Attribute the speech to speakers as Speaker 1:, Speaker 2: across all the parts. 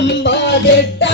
Speaker 1: நம்பாதிட்டாமையருள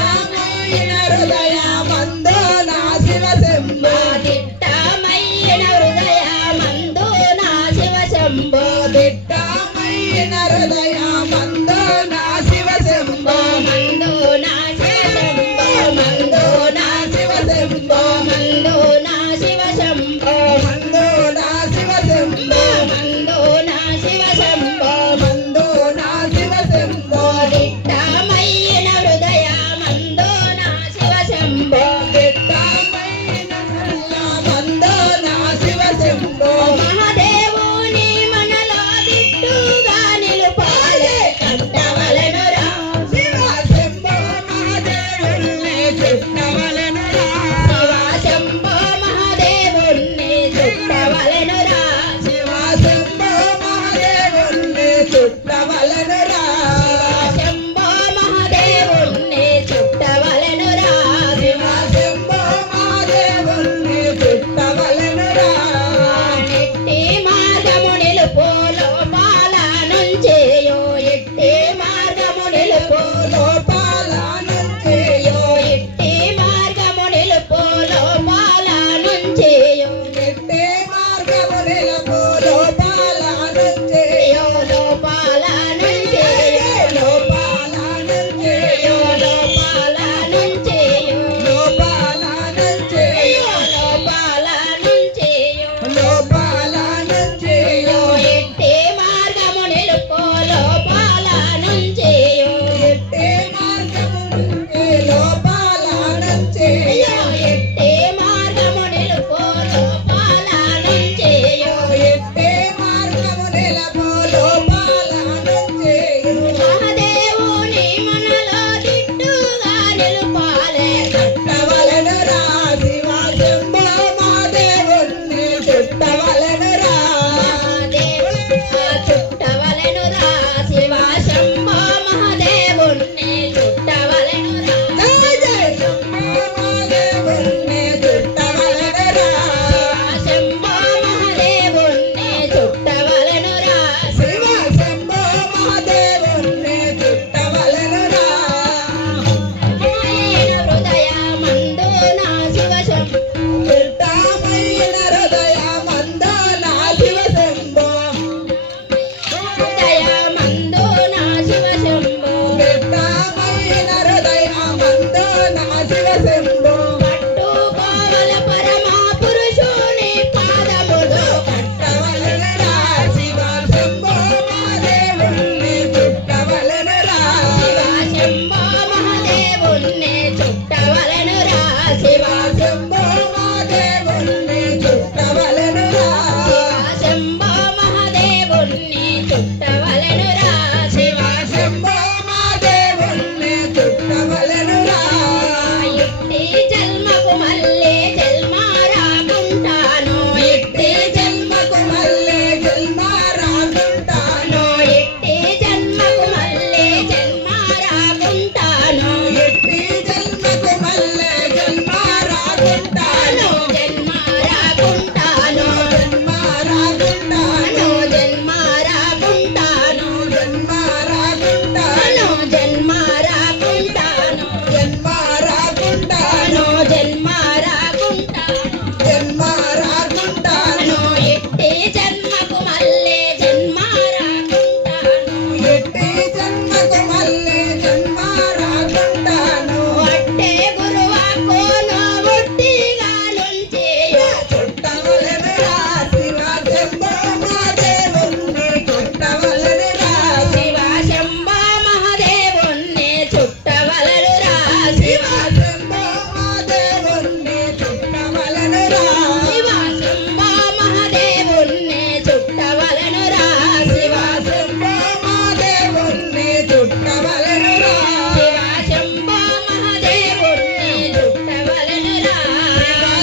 Speaker 2: Amen.